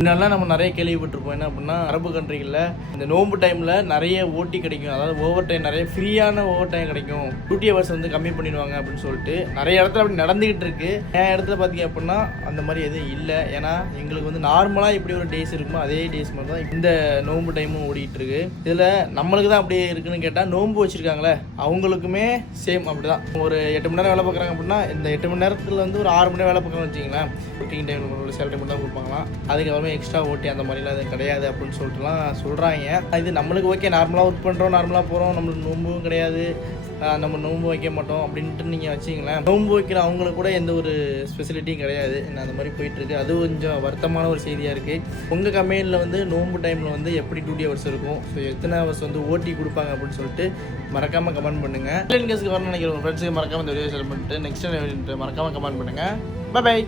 முன்னெல்லாம் நம்ம நிறைய கேள்விப்பட்டிருப்போம். என்ன அப்படின்னா அரபு கண்ட்ரிகளில் இந்த நோம்பு டைமில் நிறைய ஓட்டி கிடைக்கும், அதாவது ஓவர் டைம், நிறைய ஃப்ரீயான ஓவர் டைம் கிடைக்கும், டியூட்டி ஹவர்ஸ் வந்து கம்மி பண்ணிடுவாங்க அப்படின்னு சொல்லிட்டு நிறைய இடத்துல அப்படி நடந்துகிட்டு இருக்கு. என் இடத்துல பார்த்தீங்க அப்படின்னா அந்த மாதிரி எதுவும் இல்லை. ஏன்னா எங்களுக்கு வந்து நார்மலாக எப்படி ஒரு டேஸ் இருக்குமோ அதே டேஸ் மாதிரி தான் இந்த நோம்பு டைமும் ஓடிட்டு இருக்கு. இதில் நம்மளுக்கு தான் அப்படியே இருக்குன்னு கேட்டால், நோம்பு வச்சிருக்காங்களே அவங்களுக்குமே சேம் அப்படி தான். ஒரு 8 மணி நேரம் வேலை பார்க்குறாங்க அப்படின்னா இந்த 8 மணி நேரத்தில் வந்து ஒரு 6 மணி நேரம் வேலை பார்க்கணும்னு வச்சிங்களேன், ஒர்க்கிங் டைம் சேலரி மட்டும் தான் கொடுப்பாங்களாம். அதுக்கப்புறமே எக்ஸ்ட்ரா ஓட்டி அந்த மாதிரிலாம் எதுவும் கிடையாது அப்படின்னு சொல்லிட்டுலாம் சொல்கிறாங்க. இது நம்மளுக்கு ஓகே, நார்மலாக ஒர்க் பண்ணுறோம், நார்மலாக போகிறோம், நம்மளுக்கு நோம்பும் கிடையாது, நம்ம நோம்பு வைக்க மாட்டோம் அப்படின்ட்டு நீங்கள் வச்சிங்களேன். நோம்பு வைக்கிற அவங்களுக்கு கூட எந்த ஒரு ஸ்பெசிலிட்டியும் கிடையாது. என்ன அந்த மாதிரி போயிட்டுருக்கு. அது கொஞ்சம் வருத்தமான ஒரு செய்தியாக இருக்குது. உங்கள் கம்பெனியில் வந்து நோம்பு டைமில் வந்து எப்படி டியூட்டி ஹவர்ஸ் இருக்கும், ஸோ எத்தனை ஹவர்ஸ் வந்து ஓட்டி கொடுப்பாங்க அப்படின்னு சொல்லிட்டு மறக்காமல் கமெண்ட் பண்ணுங்கள். கேஸுக்கு வரணும்னு நினைக்கிறேன். உங்கள் ஃப்ரெண்ட்ஸுக்கு மறக்காமல் இந்த வீடியோ ஷேர் பண்ணிட்டு நெக்ஸ்ட் மறக்காமல் கமெண்ட் பண்ணுங்கள். பை.